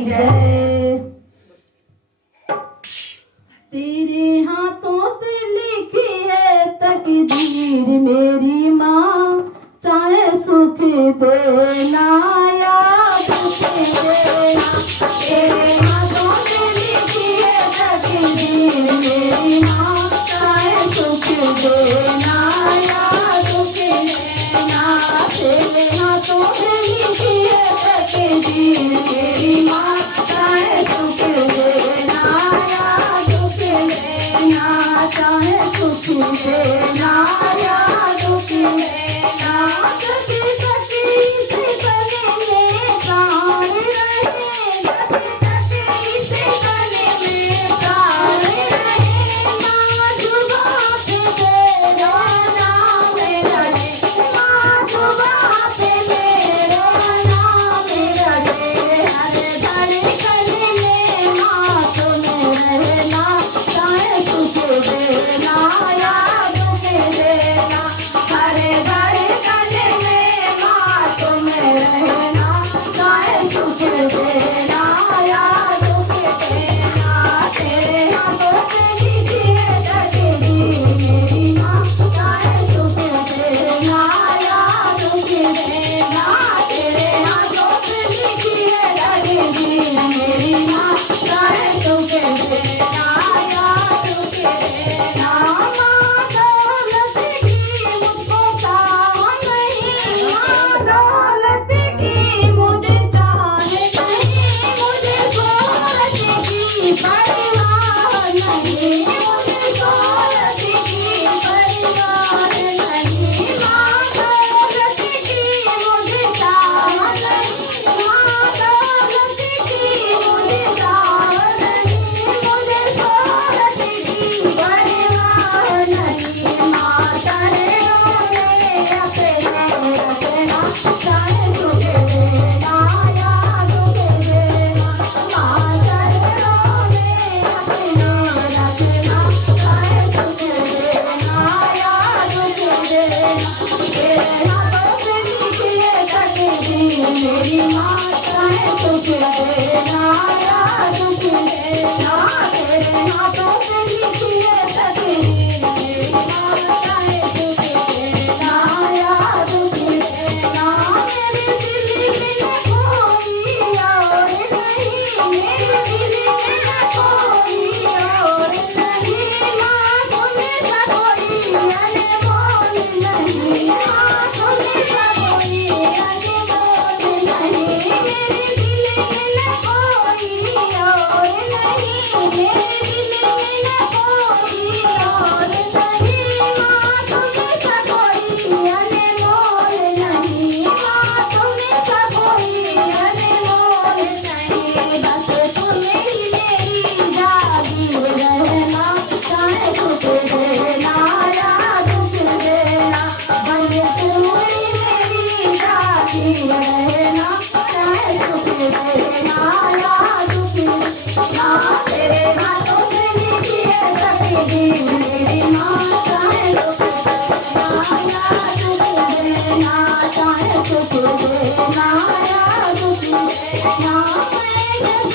जय। तेरे हाथों से लिखी है तकदीर मेरी माँ, चाहे सुख देना या दुख देना। तेरे हाथों से लिखी है तकदीर मेरी माँ, चाहे सुख देना या दुख देना। तेरे हाथों से लिखी है तकदीर मेरी माँ, चाहे सुख देना या दुख देना। चाहे सुख देना या दुख देना। सखी सखी से गले में प्राण रहे, सखी सखी से गले में प्राण रहे। माँ जुबां पे तेरा नाम रहे, माँ जुबां पे तेरा नाम रहे। हर धड़कन में माँ तुम रहना, चाहे सुख देना या दुख देना। हर धड़कन में माँ तुम रहना, चाहे सुख देना या दुख देना। तेरे हाथों से लिखी है तकदीर मेरी माँ, चाहे सुख देना या दुख देना। तेरे हाथों से लिखी है तकदीर मेरी माँ, चाहे सुख देना या दुख देना। माँ दौलत की मुझको चाह नहीं, माँ दौलत की मुझे चाह नहीं। मुझे दौलत की परवाह नहीं, मुझे दौलत की परवाह नहीं। माँ दौलत की मुझे चाह नहीं, माँ दौलत की मुझे चाह नहीं। मुझे दौलत की परवाह नहीं। माँ तेरे रोने अपने रखना, चाहे सुख देना या दुख देना। माँ तेरे रोने अपने रखना, चाहे सुख देना या दुख देना। तेरे हाथों से लिखी है तकदीर मेरी माँ, चाहे सुख देना या दुख देना। तेरे हाथों से लिखी है तकदीर मेरी माँ, चाहे सुख देना या दुख देना। मेरे दिल में कोई और नहीं, मेरे दिल में कोई और नहीं। माँ तुम्हें सा कोई अनमोल नहीं, माँ तुम्हें सा कोई अनमोल नहीं। मेरे दिल में कोई और नहीं, मेरे दिल में कोई और नहीं। माँ तुम्हें सा कोई अनमोल नहीं, माँ तुम्हें सा कोई अनमोल नहीं। बस तुम्हें ही मेरी जागीर रहना, चाहे सुख देना या दुख देना। बस तुम्हें ही मेरी जागीर रहना, चाहे सुख देना या दुख देना। तेरे हाथों से लिखी है तकदीर मेरी माँ, चाहे सुख देना या दुख देना। चाहे सुख देना या दुख देना। मैं जब